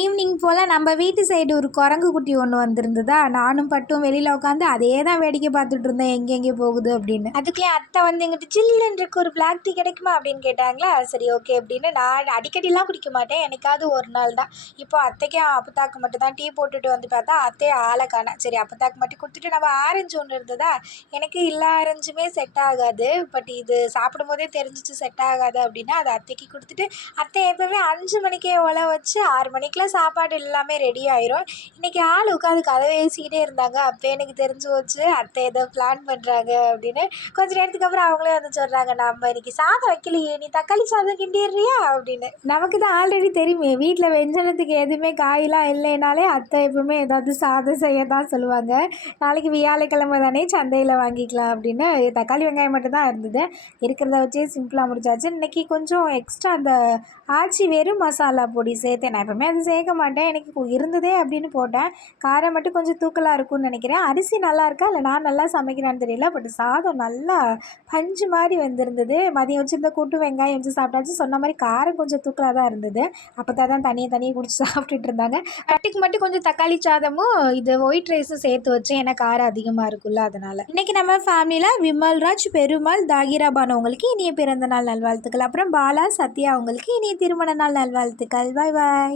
Evening போல் நம்ம வீட்டு side ஒரு குரங்கு குட்டி ஒன்று வந்திருந்ததா? நானும் பட்டும் வெளியில் உட்காந்து அதே தான் வேடிக்கை பார்த்துட்டு இருந்தேன். எங்கெங்கே போகுது அப்படின்னு. அதுக்குள்ளே அத்தை வந்து எங்கிட்ட சில்லுன்னு இருக்கு ஒரு பிளாக் டீ கிடைக்குமா? அப்படின்னு கேட்டாங்களா. சரி ஓகே அப்படின்னு. நான் அடிக்கடிலாம் குடிக்க மாட்டேன். எனக்காவது ஒரு நாள் தான். இப்போ அத்தைக்கும் அப்பத்தாக்கு மட்டும் தான் டீ போட்டுட்டு வந்து பார்த்தா அத்தையை ஆளை காணா சரி அப்பத்தாக்கு மட்டும் கொடுத்துட்டு நம்ம ஆரஞ்சு ஒன்று இருந்ததா? எனக்கு எல்லா ஆரஞ்சுமே செட் ஆகாது. பட் இது சாப்பிடும் போதே தெரிஞ்சிச்சு செட் ஆகாது அப்படின்னா அதை அத்தைக்கு கொடுத்துட்டு அத்தை எப்போவுமே அஞ்சு மணிக்கே உல வச்சு ஆறு மணிக்கு வீட்டில் சாப்பாடு எல்லாமே ரெடி ஆயிரும். இன்றைக்கி ஆள் உட்காந்து கதை பேசிக்கிட்டே இருந்தாங்க. அப்போ எனக்கு தெரிஞ்சு போச்சு அத்தை ஏதோ பிளான் பண்ணுறாங்க அப்படின்னு. கொஞ்ச நேரத்துக்கு அப்புறம் அவங்களே வந்து சொல்கிறாங்க நம்ம இன்னைக்கு சாதம் வைக்கலையே நீ தக்காளி சாதம் கிண்டிடுறியா? அப்படின்னு. நமக்கு தான் ஆல்ரெடி தெரியுமே வீட்டில் வெஞ்சனத்துக்கு எதுவுமே காயெலாம் இல்லைனாலே அத்தை எப்பவுமே ஏதாவது சாதம் செய்ய தான் சொல்லுவாங்க. நாளைக்கு வியாழக்கிழமை தானே சந்தையில் வாங்கிக்கலாம் அப்படின்னு. தக்காளி வெங்காயம் மட்டும்தான் இருந்தது. இருக்கிறத வச்சே சிம்பிளாக முடிச்சாச்சு. இன்றைக்கி கொஞ்சம் எக்ஸ்ட்ரா அந்த ஆச்சி வெறும் மசாலா பொடி சேர்த்தேன். நான் எப்பவுமே அது சேர்க்க மாட்டேன். எனக்கு இருந்ததே அப்படின்னு போட்டேன். காரம் மட்டும் கொஞ்சம் தூக்கலாக இருக்கும்னு நினைக்கிறேன். அரிசி நல்லா இருக்கா? இல்லை நான் நல்லா சமைக்கிறேன்னு தெரியல. பட் சாதம் நல்லா பஞ்சு மாதிரி வந்திருந்தது. மதியம் வச்சுருந்த கூட்டு வெங்காயம் வச்சு சாப்பிட்டாச்சு. சொன்ன மாதிரி காரம் கொஞ்சம் தூக்கலாக தான் இருந்தது. அப்போ தான் தனியாக தனியாக குடிச்சு சாப்பிட்டுட்டு இருந்தாங்க. அட்டிக்கு மட்டும் கொஞ்சம் தக்காளி சாதமும் இது ஒயிட் ரைஸும் சேர்த்து வச்சேன். ஏன்னா காரம் அதிகமாக இருக்குல்ல அதனால். இன்றைக்கி நம்ம ஃபேமிலியில் விமல்ராஜ் பெருமாள் தாகிரா பானு உங்களுக்கு இனிய பிறந்த நாள் நல்வாழ்த்துக்கள். அப்புறம் பாலா சத்யா அவங்களுக்கு இனிய திருமண நாள் நல்வாழ்த்துக்கள். பாய் பாய்